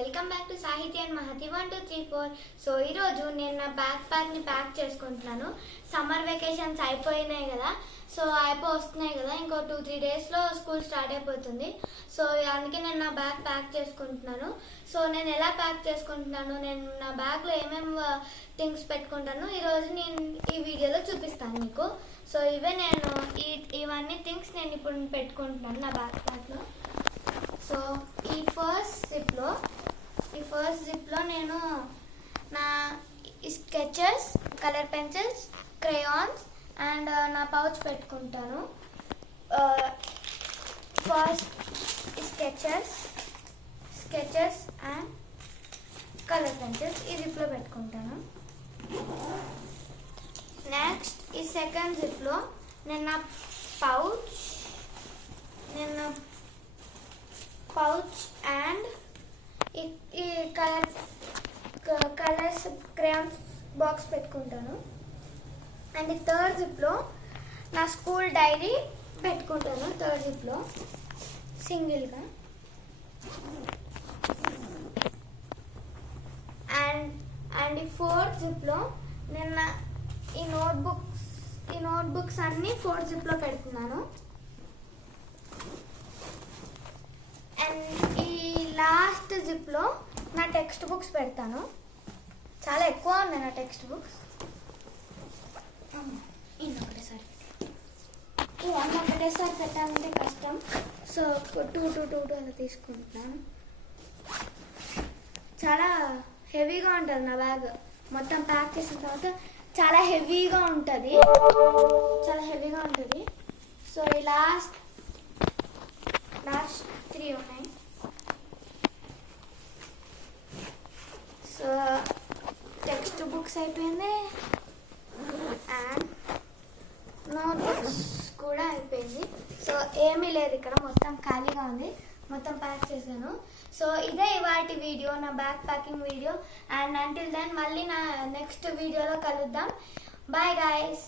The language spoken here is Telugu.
వెల్కమ్ బ్యాక్ టు సాహితీ అండ్ మహతి 1 2 3 4. సో ఈరోజు నేను నా బ్యాక్ ప్యాక్ని ప్యాక్ చేసుకుంటున్నాను. సమ్మర్ వెకేషన్స్ అయిపోయినాయి కదా, సో వస్తున్నాయి కదా, ఇంకో 2-3 డేస్లో స్కూల్ స్టార్ట్ అయిపోతుంది. సో అందుకే నేను నా బ్యాగ్ ప్యాక్ చేసుకుంటున్నాను. సో నేను ఎలా ప్యాక్ చేసుకుంటున్నాను, నేను నా బ్యాగ్లో ఏమేమి థింగ్స్ పెట్టుకుంటాను ఈరోజు నేను ఈ వీడియోలో చూపిస్తాను మీకు. సో ఇవన్నీ థింగ్స్ నేను ఇప్పుడు పెట్టుకుంటున్నాను నా బ్యాక్ ప్యాక్లో. సో ఈ ఫస్ట్ జిప్లో నేను నా sketches, colour pencils, crayons and నా పౌచ్ పెట్టుకుంటాను. First sketches and colour pencils ఈ జిప్లో పెట్టుకుంటాను. నెక్స్ట్ ఈ సెకండ్ జిప్లో నేను నా పౌచ్ అండ్ ఈ కలర్స్ క్రేయాన్స్ బాక్స్ పెట్టుకుంటాను. అండ్ ఈ థర్డ్ జిప్లో నా స్కూల్ డైరీ పెట్టుకుంటాను. థర్డ్ జిప్లో సింగిల్గా. అండ్ ఈ ఫోర్త్ జిప్లో నేను ఈ నోట్బుక్స్ అన్నీ ఫోర్త్ జిప్లో పెడుతున్నాను. అండ్ ఈ లాస్ట్ జిప్లో నా టెక్స్ట్ బుక్స్ పెడతాను. చాలా ఎక్కువ ఉన్నాయి నా టెక్స్ట్ బుక్స్. ఇవన్నీ ఒకటేసారి పెట్టాలంటే కష్టం, సో టూ అలా తీసుకుంటున్నాను. చాలా హెవీగా ఉంటుంది నా బ్యాగ్. మొత్తం ప్యాక్ చేసిన తర్వాత చాలా హెవీగా ఉంటుంది. సో ఈ లాస్ట్ 3 ఉన్నాయి. సో టెక్స్ట్ బుక్స్ అయిపోయింది అండ్ నోట్బుక్స్ కూడా అయిపోయింది. సో ఏమీ లేదు, ఇక్కడ మొత్తం ఖాళీగా ఉంది. మొత్తం ప్యాక్ చేశాను. సో ఇదే ఇవాల్టి వీడియో, నా bag packing video. And until then మళ్ళీ నా నెక్స్ట్ వీడియోలో కలుద్దాం. Bye guys.